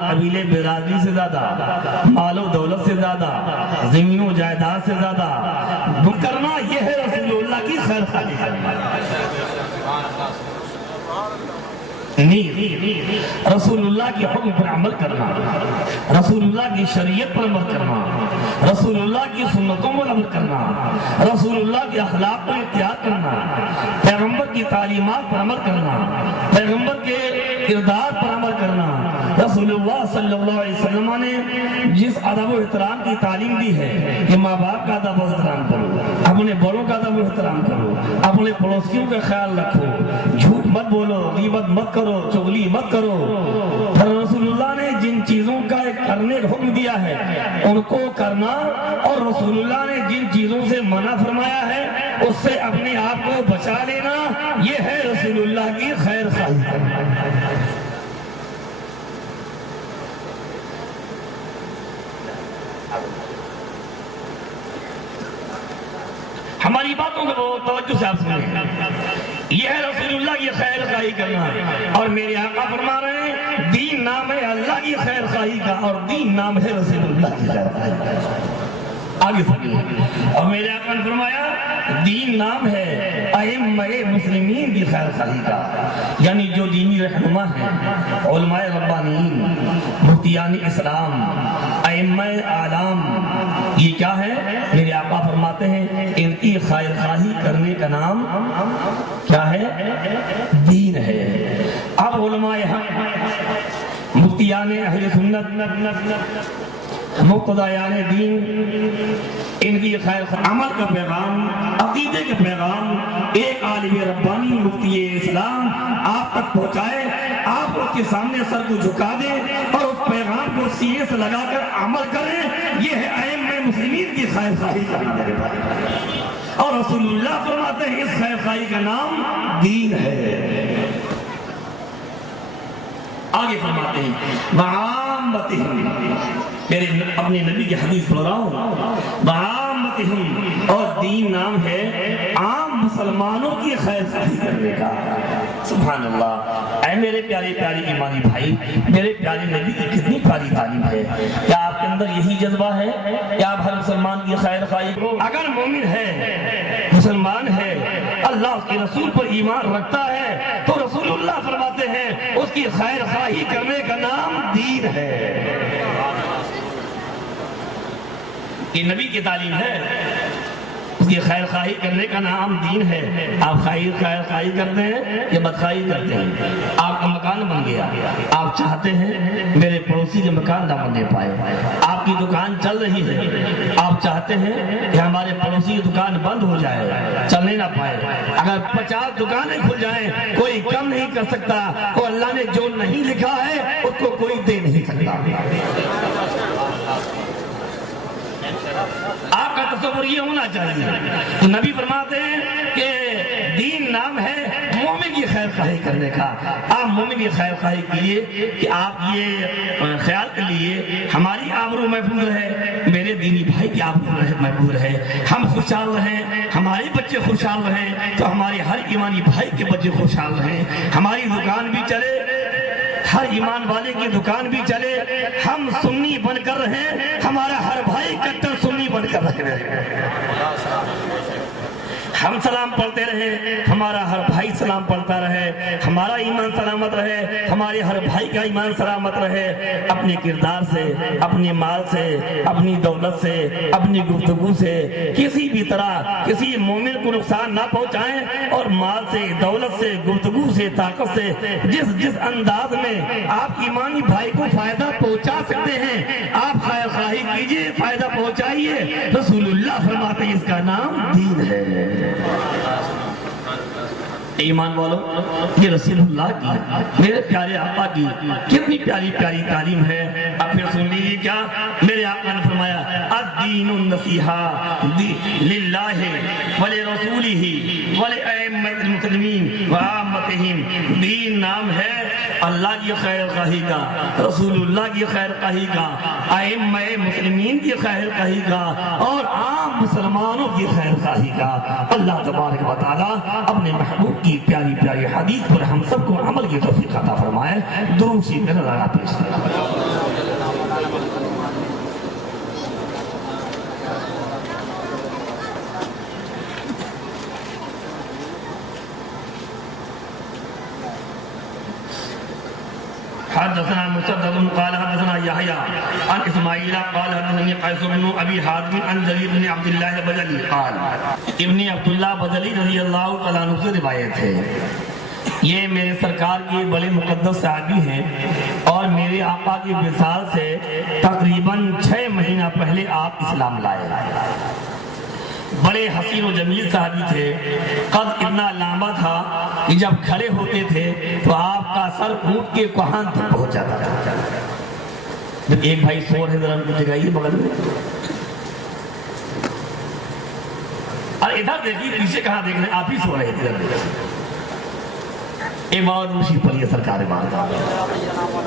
قبیلے برادری سے زیادہ، مال و دولت سے زیادہ، زمین و جائیداد سے زیادہ کرنا، یہ ہے رسول اللہ کی خیر خواہی کرنا۔ رسول اللہ کے حکم پر عمل کرنا، رسول اللہ کی شریعت پر عمل کرنا، رسول اللہ کی سنتوں پر عمل کرنا، رسول اللہ کے اخلاق پر احتیاط کرنا، پیغمبر کی تعلیمات پر عمل کرنا، پیغمبر کے کردار پر عمل کرنا۔ رسول اللہ صلی اللہ علیہ وسلم نے جس ادب و احترام کی تعلیم دی ہے کہ ماں باپ کا ادب و احترام کرو، اپنے بڑوں کا ادب و احترام کرو، اپنے پڑوسیوں کا خیال رکھو، جھوٹ مت بولو، غیبت مت کرو، چغلی مت کرو۔ پھر رسول اللہ نے جن چیزوں کا کرنے کا حکم دیا ہے ان کو کرنا، اور رسول اللہ نے جن چیزوں سے منع فرمایا ہے اس سے اپنے آپ کو بچا لینا، یہ ہے رسول اللہ کی خیر خواہی کرنا۔ ہماری باتوں کو توجہ سے آپ سنیں، یہ ہے رسول اللہ کی خیر خواہی کرنا۔ اور میرے آقا فرما رہے ہیں دین نام ہے اللہ کی خیر خواہی کا، اور دین نام ہے رسول اللہ کی خیر خواہی کا۔ آگے سنیے، اور میرے آقا نے فرمایا دین نام ہے ائمہ مسلمین کی خیر خواہی کا، یعنی جو دینی رہنما ہیں، علماء ربانیین، مفتیان اسلام، ائمہ اعلام، یہ کیا ہے؟ میرے آقا فرماتے ہیں ان کی خیر خواہی کرنے کا نام کیا ہے؟ دین ہے۔ اب علماء حق، مفتیان اہل سنت، مقتدیان دین، ان کی خیر عمل کا پیغام، عقیدے کے پیغام ایک عالم ربانی مفتی اسلام آپ تک پہنچائے، آپ اس کے سامنے سر کو جھکا دیں اور اس پیغام کو سینے سے لگا کر عمل کریں، یہ ہے ائمہ مسلمین کی خیر خواہی کرنا میرے بھائی۔ اور رسول اللہ فرماتے ہیں اس خیر خواہی کا نام دین ہے۔ آگے فرماتے ہیں وعامتہم، میرے اپنے نبی کی حدیث پڑھ رہا ہوں، وعامتہم، اور دین نام ہے عام مسلمانوں کی خیر خواہی کرنے کا۔ سبحان اللہ، اے میرے پیارے پیارے ایمانی بھائی، میرے پیارے نبی کی کتنی پیاری تعلیم ہے۔ کیا آپ کے اندر یہی جذبہ ہے کہ آپ ہر مسلمان کی خیر خواہی کو؟ اگر مومن ہے، مسلمان ہے، اللہ کے رسول پر ایمان رکھتا ہے، تو رسول اللہ فرماتے ہیں اس کی خیر خواہی کرنے کا نام دین ہے۔ یہ نبی کی تعلیم ہے، اس کی خیر خواہی کرنے کا نام دین ہے۔ آپ خیر خواہی کرتے ہیں یا بدخواہی کرتے ہیں؟ آپ کا مکان بن گیا، آپ چاہتے ہیں میرے پڑوسی کے مکان نہ بننے پائے، آپ کی دکان چل رہی ہے، آپ چاہتے ہیں کہ ہمارے پڑوسی کی دکان بند ہو جائے، چلنے نہ پائے۔ اگر 50 دکانیں کھل جائیں کوئی کم نہیں کر سکتا، اور اللہ نے جو نہیں لکھا ہے اس کو کوئی دے نہیں سکتا۔ آپ کا تصور یہ ہونا چاہیے۔ تو نبی فرماتے ہیں کہ دین نام ہے مومن کی خیر خواہی کرنے کا۔ آپ مومن کی خیر خواہی کیے کہ آپ یہ خیال کر لیے ہماری آبرو محفوظ ہے، میرے دینی بھائی کی آبرو محفوظ ہے، ہم خوشحال رہیں، ہمارے بچے خوشحال رہیں، تو ہمارے ہر ایمانی بھائی کے بچے خوشحال رہیں، ہماری دکان بھی چلے، ہر ایمان والے کی دکان بھی چلے، ہم سنی بن کر رہیں، ہمارا ہر بھائی کٹر سنی بن کر رہے، ہم سلام پڑھتے رہے، ہمارا ہر بھائی سلام پڑھتا رہے، ہمارا ایمان سلامت رہے، ہمارے ہر بھائی کا ایمان سلامت رہے، اپنے کردار سے، اپنے مال سے، اپنی دولت سے، اپنی گفتگو سے کسی بھی طرح کسی مومن کو نقصان نہ پہنچائیں، اور مال سے، دولت سے، گفتگو سے، طاقت سے جس انداز میں آپ ایمانی بھائی کو فائدہ پہنچا سکتے ہیں آپ خیر خواہی کیجئے، فائدہ پہنچائیے۔ رسول اللہ فرماتے ہیں اس کا نام دین ہے۔ ایمان والو، یہ رسول اللہ کی، میرے پیارے آقا کی کتنی پیاری پیاری تعلیم ہے۔ اب پھر سن لیجیے کیا میرے آقا نے فرمایا، الدین النصیحہ للہ ولرسولہ ولائمۃ المسلمین وعامتہم، دین نام ہے اللہ کی خیر خواہی کا، رسول اللہ کی خیر خواہی کا، ائمہ مسلمین کی خیر خواہی کا، اور عام مسلمانوں کی خیر خواہی کا۔ اللہ تبارک و تعالیٰ اپنے محبوب کی پیاری پیاری حدیث پر ہم سب کو عمل کی توفیق عطا فرمائے۔ درود شریف پیش کریں۔ حدثنا مسدد قال حدثنا يحيى عن اسماعیل قال حدثني قیس بن ابی حازم عن جرير بن عبد الله البجلی قال ابن عبداللہ بجلی رضی اللہ تعالیٰ عنہ سے روایت ہے، یہ میرے سرکار کے بڑے مقدس صحابی ہیں اور میرے آقا کی وصال سے تقریباً 6 مہینہ پہلے آپ اسلام لائے۔ بڑے حسین و جمیل صحابی تھے، قد اتنا لمبا تھا کہ جب کھڑے ہوتے تھے تو آپ کا سر اونٹ کے کوہان تک پہنچ جاتا تھا۔ جب ایک بھائی سو رہے ذرا جگائیے بغل میں، اور ادھر دیکھیے پیچھے کہاں دیکھ رہے، آپ ہی سو رہے تھے۔ ایک بات مشید پڑھیے سرکار بات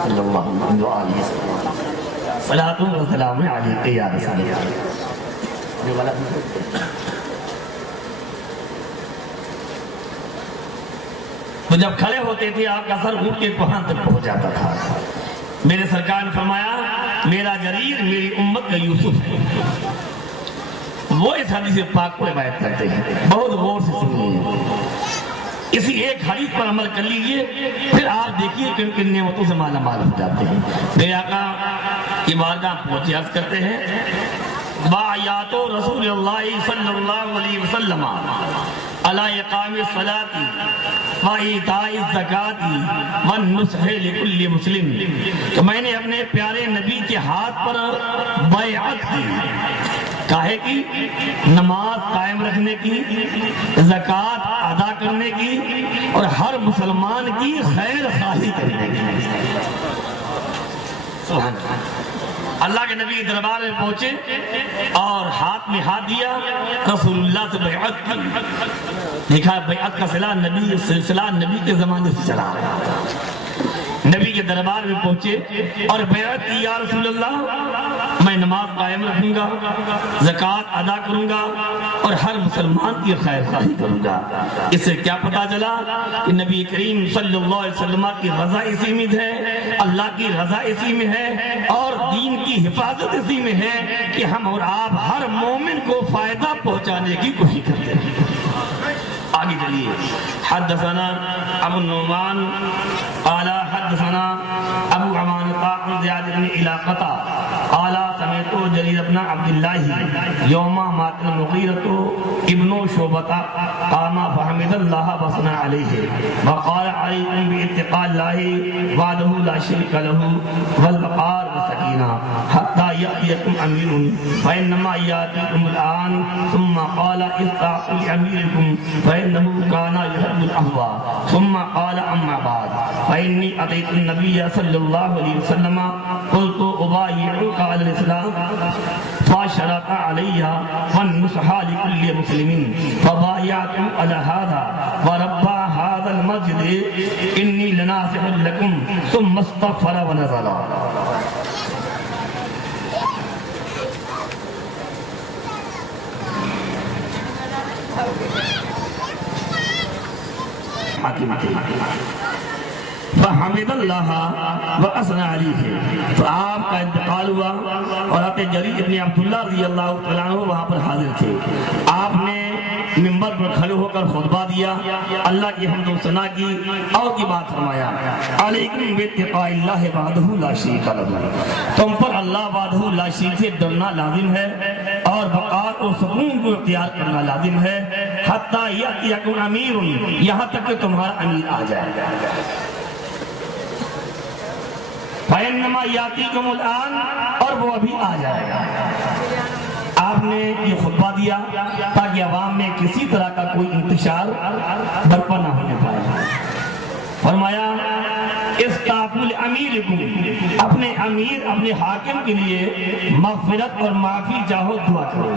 صلی اللہ علیہ وسلم، صلاۃ و سلام علیک یا رسول اللہ۔ تو جب کھڑے ہوتے تھے آپ کا سر اونٹ کے کوہان تک پہنچ جاتا تھا۔ میرے سرکار نے فرمایا میرا جریر میری امت کا یوسف ہے۔ وہ اس حدیث پاک کو روایت کرتے ہیں، بہت غور سے سنیے، اسی ایک حدیث پر عمل کر لیجئے، پھر آپ دیکھیے کن کن نعمتوں سے مالا مال ہو جاتے ہیں۔ میرے آقا کی بارگاہ پہنچے عرض کرتے ہیں بایات رسول اللہ صلی اللہ علیہ وسلم علی اقام الصلاۃ و ایتاء الزکاۃ والنصح لکل مسلم، تو میں نے اپنے پیارے نبی کے ہاتھ پر بیعت کی، کاہے کی نماز قائم رکھنے کی، زکوٰۃ ادا کرنے کی، اور ہر مسلمان کی خیر خواہی کرنے کی۔ سبحان اللہ کے نبی دربار میں پہنچے اور ہاتھ میں ہاتھ دیا، رسول اللہ سے بیعت کی۔ دیکھا بیعت کا سلسلہ نبی کے زمانے سے چلا رہا ہے۔ نبی کے دربار میں پہنچے اور بیعت کی، یا رسول اللہ میں نماز قائم رکھوں گا، زکوٰۃ ادا کروں گا، اور ہر مسلمان کی خیر خواہی کروں گا۔ اس سے کیا پتا چلا کہ نبی کریم صلی اللہ علیہ وسلم کی رضا اسی میں ہے، اللہ کی رضا اسی میں ہے، اور دین کی حفاظت اسی میں ہے کہ ہم اور آپ ہر مومن کو فائدہ پہنچانے کی کوشش کرتے ہیں۔ آگے چلیے، حدثنا ابو النعمان قال حدثنا ابو عمانة عن زیاد بن علاقة قال سمعت جرير بن عبد الله يوم مات المغيرة ابن شعبة قام فحمد الله وثنى عليه وقال عليكم باتقاء الله وحده لا شريك له والوقار والسكينة حتى يأتيكم أمير فإنما يأتيكم الآن ثم قال استعصوا لأميركم فإنه كان يحب الأهوى ثم قال أما بعد فإني أتيت النبي صلى الله عليه وسلم قلت أبايعك على الإسلام فشرط علي والنصح لكل مسلم فبايعت على هذا ورب هذا المسجد إني لناصح لكم ثم استغفر ونزل۔ فحمد اللہ وَأَثْنَى عَلَيْهِ، تو آپ کا انتقال ہوا اور حضرت جریر ابن عبداللہ رضی اللہ تعالیٰ عنہ وہاں پر حاضر تھے۔ آپ نے منبر پر کھڑے ہو کر خطبہ دیا، اللہ کی حمد و ثنا کی، اور کی بات فرمایا علیکم باتقاء اللہ وحدہ لا شریک لہ، تم پر اللہ وحدہ لا شریک سے ڈرنا لازم ہے اور وقار اور سکون کو اختیار کرنا لازم ہے، حتی یأتیکم امیر، یہاں تک کہ تمہارا امیر آ جائے۔ فَإِنَّمَا يَأْتِيكُمُ الْآنَ، اور وہ ابھی آ جائے گا۔ آپ نے یہ خطبہ دیا تاکہ عوام میں کسی طرح کا کوئی انتشار برپا نہ ہونے پائے۔ فرمایا استعفوا لأمیرکم، اپنے امیر اپنے حاکم کے لیے مغفرت اور معافی چاہو، دعا کرو۔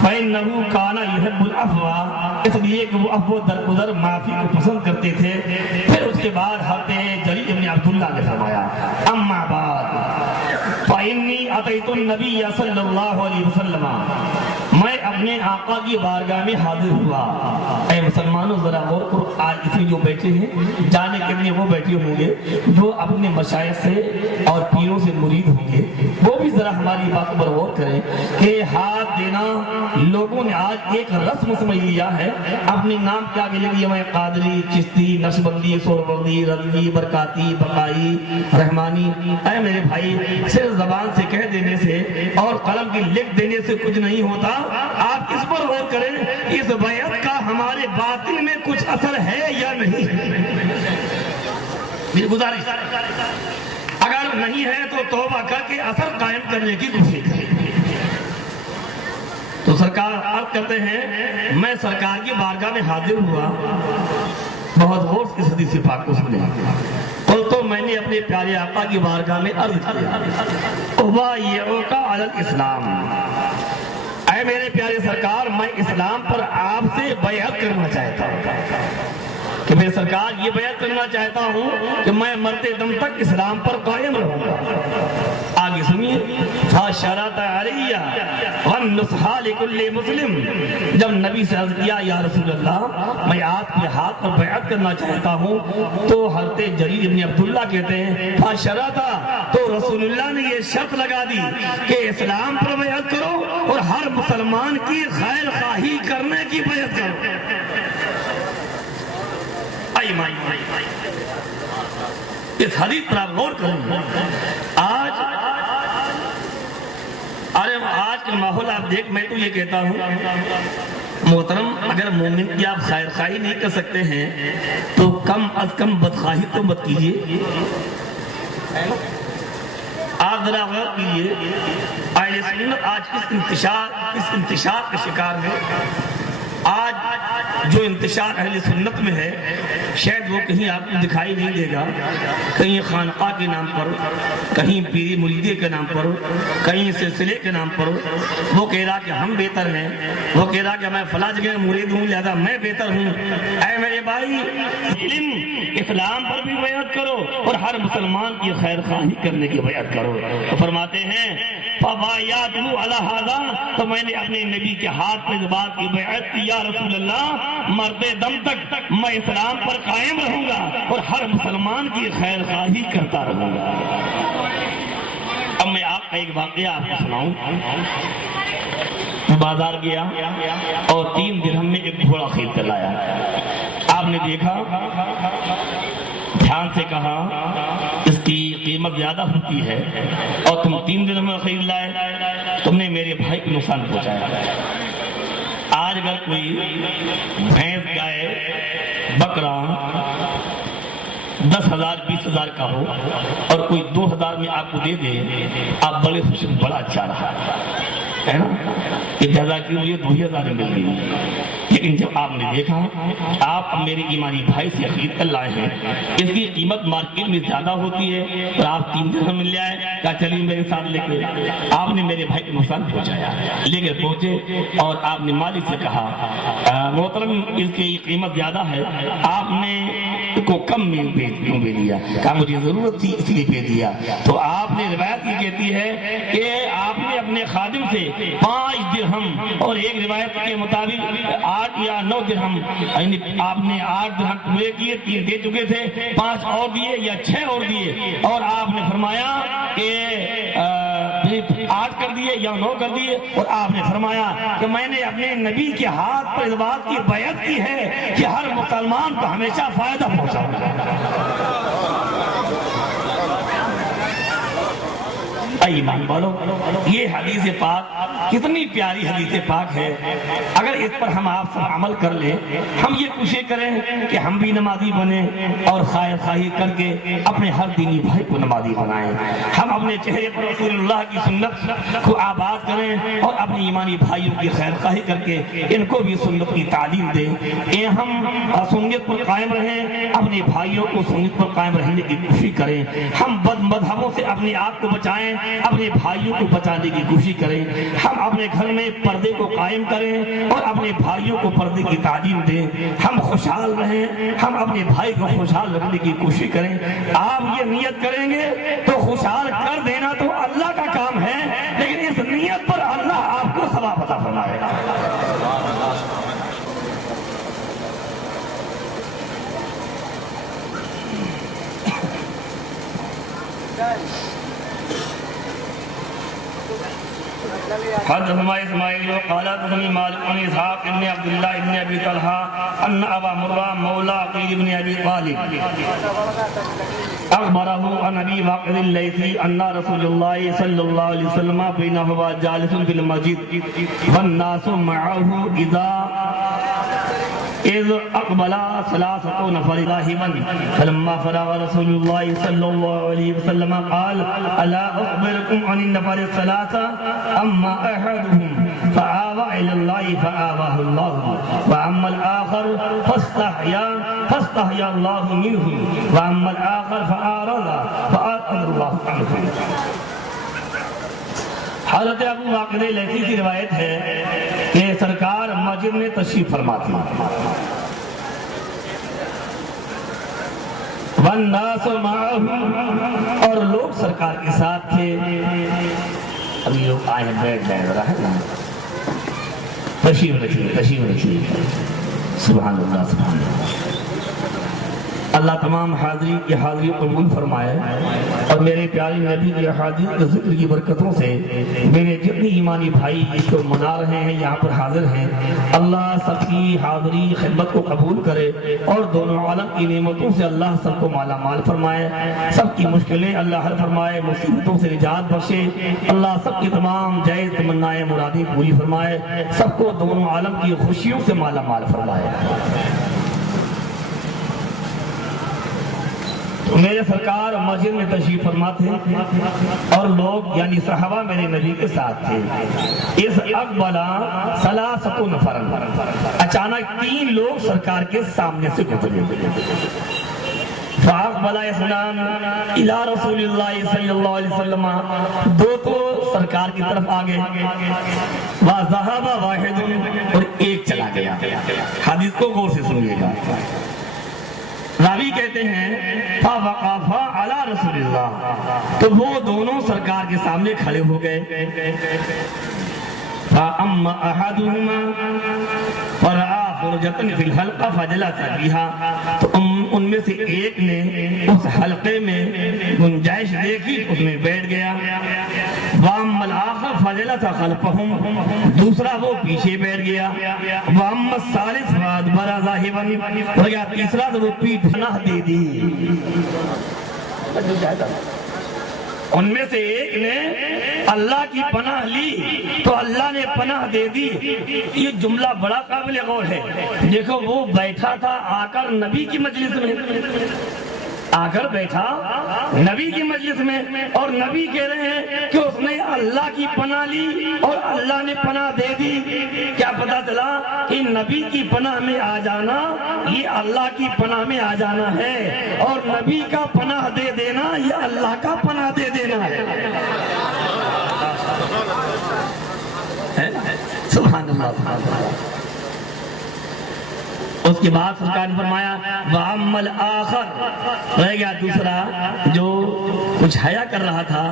فَإِنَّهُ كَانَ يُحِبُّ الْعَفْوَ، اس لیے کہ وہ عفو درگزر معافی کو پسند کرتے تھے۔ پھر اس کے بعد حضرت جریر بن عبداللہ نے فرمایا اما بعد فَإِنِّي أَتَيْتُ النَّبِيَّ صلی اللہ علیہ وسلم، میں اپنے آقا کی بارگاہ میں حاضر ہوا۔ اے مسلمانوں ذرا غور کرو، آج اس میں جو بیٹھے ہیں جانے کتنے وہ بیٹھے ہوں گے جو اپنے مشائخ سے اور پیروں سے مرید ہوں گے، وہ بھی ذرا ذرا ہماری بات پر غور کریں کہ ہاتھ دینا لوگوں نے آج ایک رسم سمجھ لیا ہے. اپنے نام کیا کے لیے میں قادری، چشتی، نقشبندی، سوربندی، رضوی، برکاتی، بقائی، رحمانی. اے میرے بھائی، صرف زبان سے کہہ دینے سے اور قلم کی لکھ دینے سے کچھ نہیں ہوتا. آپ اس پر غور کریں اس بیعت کا ہمارے باطن میں کچھ اثر ہے یا نہیں. میری گزارش اگر نہیں ہے تو توبہ کر کے اثر قائم کرنے کی کوشش کریں. تو سرکار عرض کرتے ہیں میں سرکار کی بارگاہ میں حاضر ہوا. بہت غور سے حدیث پاک کو سنے. تو میں نے اپنے پیارے آقا کی بارگاہ میں عرض کیا ابایعک علی الاسلام. اے میرے پیارے سرکار، میں اسلام پر آپ سے بیعت کرنا چاہتا ہوں کہ میرے سرکار یہ بیعت کرنا چاہتا ہوں کہ میں مرتے دم تک اسلام پر قائم رہوں گا. آگے سنیے. فَشَرَطَ عَلَيَّ وَالنُّصْحَ لِكُلِّ مُسْلِمٍ. جب نبی سے عرض کیا یا رسول اللہ میں آپ کے ہاتھ پر بیعت کرنا چاہتا ہوں، تو حضرت جریر ابن عبداللہ کہتے ہیں فَشَرَطَ، تو رسول اللہ نے یہ شرط لگا دی کہ اسلام پر بیعت کرو اور ہر مسلمان کی خیر خواہی کرنے کی بیعت کرو. اس حدیث پر آپ غور کریں. آج کا ماحول آپ دیکھ، میں تو یہ کہتا ہوں محترم، اگر مومن کی آپ خیر خواہی نہیں کر سکتے ہیں تو کم از کم بدخواہی تو مت کیجیے. آپ ذرا غور کیجیے اہل سنت آج اس انتشار کے شکار ہے. آج جو انتشار اہل سنت میں ہے شاید وہ کہیں آپ کو دکھائی نہیں دے گا. کہیں خانقاہ کے نام پر، کہیں پیری مریدی کے نام پر، کہیں سلسلے کے نام پر وہ کہہ رہا کہ ہم بہتر ہیں، وہ کہہ رہا کہ میں فلاں جگہ مرید ہوں لہذا میں بہتر ہوں. اے میرے بھائی، اسلام پر بھی بیعت کرو اور ہر مسلمان کی خیر خواہی کرنے کی بیعت کرو. تو فرماتے ہیں فَبَایَعْتُهُ عَلَىٰ هَٰذَا، تو میں نے اپنے نبی کے ہاتھ میں اس بات کی بیعت کی یا رسول اللہ مرتے دم تک میں اسلام پر قائم رہوں گا اور ہر مسلمان کی خیر خواہی کرتا رہوں گا. اب میں آپ کا ایک واقعہ آپ کو سناؤں. بازار گیا اور 3 درہم میں ایک گھوڑا خرید کر لایا. آپ نے دیکھا، دھیان سے کہا اس کی قیمت زیادہ ہوتی ہے اور تم 3 درہم میں خرید لائے، تم نے میرے بھائی کو نقصان پہنچایا. آج اگر کوئی بھینس، گائے، بکرا 10,000 20,000 کا ہو اور کوئی 2,000 میں آپ کو دے دے، آپ بڑے خوش، بڑا اچھا رہا ہے نا. 1,000 کی مجھے 2,000 مل گئی. لیکن جب آپ نے دیکھا آپ میرے ایمانی بھائی سے خرید کر لائے ہیں، اس کی قیمت مارکیٹ میں زیادہ ہوتی ہے اور آپ 3 درہم مل جائے، کہا چلیے میرے ساتھ لے کے. آپ نے میرے بھائی کو نقصان پہنچایا. لے کے پہنچے اور آپ نے مالک سے کہا محترم اس کی قیمت زیادہ ہے، آپ نے کو کم میں کیوں دے دیا؟ کہا مجھے ضرورت تھی اس لیے دے دیا. تو آپ نے روایت یہ کہتی ہے کہ آپ نے اپنے خادم سے 5 درہم اور ایک روایت کے مطابق 8 یا 9 درہم، یعنی آپ نے 8 درہم پورے کیے، 3 دے چکے تھے، 5 اور دیے یا 6 اور دیے، اور آپ نے فرمایا کہ 8 کر دیے یا 9 کر دیے. اور آپ نے فرمایا کہ میں نے اپنے نبی کے ہاتھ پر اس بات کی بیعت کی ہے کہ ہر مسلمان کو ہمیشہ فائدہ پہنچاؤں گا. ایمان والو، یہ حدیث پاک کتنی پیاری حدیث پاک ہے. اگر اس پر ہم آپ سب عمل کر لیں، ہم یہ کوشش کریں کہ ہم بھی نمازی بنیں اور خیر خواہی کر کے اپنے ہر دینی بھائی کو نمازی بنائیں. ہم اپنے چہرے پر رسول اللہ کی سنت کو آباد کریں اور اپنی ایمانی بھائیوں کی خیر خواہی کر کے ان کو بھی سنت کی تعلیم دیں. ہم سنت پر قائم رہیں، اپنے بھائیوں کو سنت پر قائم رہنے کی کوشش کریں. ہم بد مذہبوں سے اپنے آپ کو بچائیں، اپنے بھائیوں کو بچانے کی کوشش کریں. ہم اپنے گھر میں پردے کو قائم کریں اور اپنے بھائیوں کو پردے کی تعلیم دیں. ہم خوشحال رہیں، ہم اپنے بھائی کو خوشحال رکھنے کی کوشش کریں. آپ یہ نیت کریں گے تو خوشحال کر دینا تو اللہ کا کام ہے، لیکن اس نیت پر اللہ آپ کو ثواب عطا فرمائے گا. حدثنا اسماعیل قال حدثني مالك عن اسحاق ابن عبد الله ابن ابي طلحه ان ابا مرة مولى عقيل ابن ابي طالب اخبره عن ابي واقد الليثي ان رسول الله صلى الله عليه وسلم بينما هو جالس في المسجد والناس معه اذ اقبل ثلاثة نفر راهبا فلما فرغ رسول الله صلى الله عليه وسلم قال الا اخبركم عن النفر الثلاثة اما احدهم فآوى الى الله فآواه الله واما الاخر فاستحيا الله منه واما الاخر فأعرض الله عنه۔ حضرت ابو واقد لیثی کی روایت ہے کہ سرکار مسجد میں تشریف فرما تھے، والناس معه اور لوگ سرکار کے ساتھ تھے۔ ابھی لوگ آئے ہیں، بیٹھ جائیں ذرا، ہے نا، تشریف رکھیے۔ سبحان اللہ سبحان اللہ۔ اللہ تمام حاضری کی حاضری قبول فرمائے اور میرے پیارے نبی کی احادیث کے ذکر کی برکتوں سے میرے جتنی ایمانی بھائی اس کو منا رہے ہیں، یہاں پر حاضر ہیں، اللہ سب کی حاضری خدمت کو قبول کرے اور دونوں عالم کی نعمتوں سے اللہ سب کو مالا مال فرمائے، سب کی مشکلیں اللہ حل فرمائے، مصیبتوں سے نجات بخشے، اللہ سب کی تمام جائز تمنائیں مرادیں پوری فرمائے، سب کو دونوں عالم کی خوشیوں سے مالا مال فرمائے۔ میرے سرکار مسجد میں تشریف فرما تھے اور لوگ یعنی صحابہ میرے نبی کے ساتھ تھے۔ اس اقبلا ثلاثۃ نفر، اچانک 3 لوگ سرکار کے سامنے سے گزرے۔ فاقبل اثنان الی رسول اللہ صلی اللہ علیہ وسلم، 2 تو سرکار کی طرف آگے، وذهب واحد اور ایک چلا گیا۔ حدیث کو غور سے سنیے گا۔ راوی کہتے ہیں فوقفا علی رسول اللہ، تو وہ دونوں سرکار کے سامنے کھڑے ہو گئے۔ فاما احدهما فرآ فرجۃ فی الحلقہ فجلس فیہا، تو ان میں سے ایک نے اس حلقے میں گنجائش دیکھی، اس میں بیٹھ گیا۔ واما الاخر فجلس خلفہم، دوسرا وہ پیچھے بیٹھ گیا۔ واما الثالث فادبر ذاہبا، اور یا تیسرا تو وہ پیٹھ پناہ دے دی۔ ان میں سے ایک نے اللہ کی پناہ لی تو اللہ نے پناہ دے دی۔ یہ جملہ بڑا قابل غور ہے۔ دیکھو وہ بیٹھا تھا آ کر نبی کی مجلس میں، آ کر بیٹھا نبی کی مجلس میں، اور نبی کہہ رہے ہیں کہ اس نے اللہ کی پناہ لی اور اللہ نے پناہ دے دی۔ کیا پتا چلا کہ نبی کی پناہ میں آ جانا یہ اللہ کی پناہ میں آ جانا ہے، اور نبی کا پناہ دے دینا یہ اللہ کا پناہ دے دینا ہے۔ سبحان اللہ سبحان اللہ۔ اس کے بعد سرکار نے فرمایا وَأَمَّا الْآخَرُ، رہ گیا دوسرا جو کچھ حیا کر رہا تھا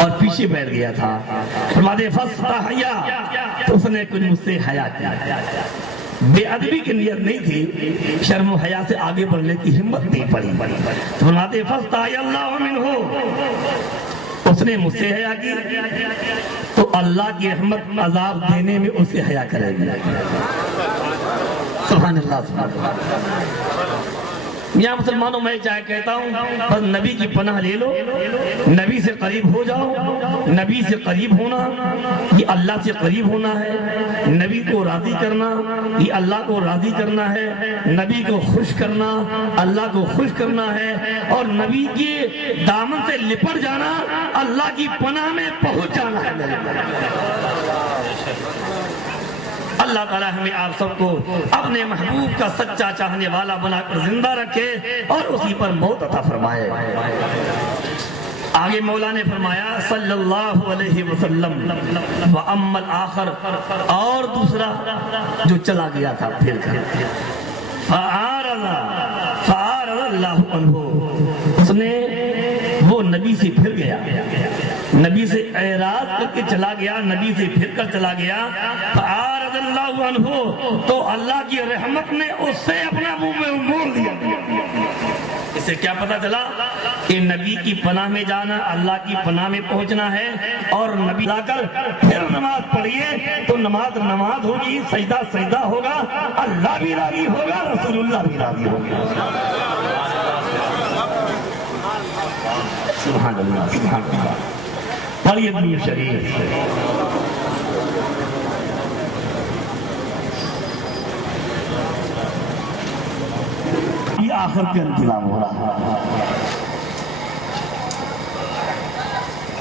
اور پیچھے بیٹھ گیا تھا۔ فرماتے فَاسْتَحْيَا، تو اس نے کچھ مجھ سے حیا کیا۔ بے ادبی کی نیت نہیں تھی، شرم و حیا سے آگے بڑھنے کی ہمت نہیں پڑی۔ فرماتے فَاسْتَحْيَا اللَّهُ مِنْهُ، اس نے مجھ سے حیا کی تو اللہ کی رحمت عذاب دینے میں اسے حیا کرے گی۔ سبحان اللہ سبحان اللہ۔ یہاں مسلمانوں میں چاہے کہتا ہوں بس نبی کی پناہ لے لو، نبی سے قریب ہو جاؤ۔ نبی سے قریب ہونا یہ اللہ سے قریب ہونا ہے، نبی کو راضی کرنا یہ اللہ کو راضی کرنا ہے، نبی کو خوش کرنا اللہ کو خوش کرنا ہے، اور نبی کے دامن سے لپٹ جانا اللہ کی پناہ میں پہنچ جانا ہے۔ اللہ تعالیٰ ہمیں آپ سب کو اپنے محبوب کا سچا چاہنے والا بنا کر زندہ رکھے اور اسی پر موت عطا فرمائے۔ آگے مولا نے فرمایا صلی اللہ علیہ وسلم وَأَمَّا الْآخَرُ، اور دوسرا جو چلا گیا تھا پھر کر فَأَعْرَضَ اللَّهُ عَنْهُ، اس نے وہ نبی سے پھر گیا، نبی سے اعراض کر کے چلا گیا، نبی سے پھر کر چلا گیا۔ فَأَعْرَضَ اللَّهُ عَنْهُ، تو اللہ کی رحمت نے اس سے اپنا منہ موڑ دیا۔ اس سے کیا پتہ چلا کہ نبی کی پناہ میں جانا اللہ کی پناہ میں پہنچنا ہے، اور نبی لا کر پھر نماز پڑھیے تو نماز نماز ہوگی، سجدہ سجدہ ہوگا، اللہ بھی راضی ہوگا، رسول اللہ بھی راضی ہوگا۔ سبحان اللہ سبحان اللہ۔ پڑھیے درود شریف۔ آخر کے انتظام ہو رہا ہے۔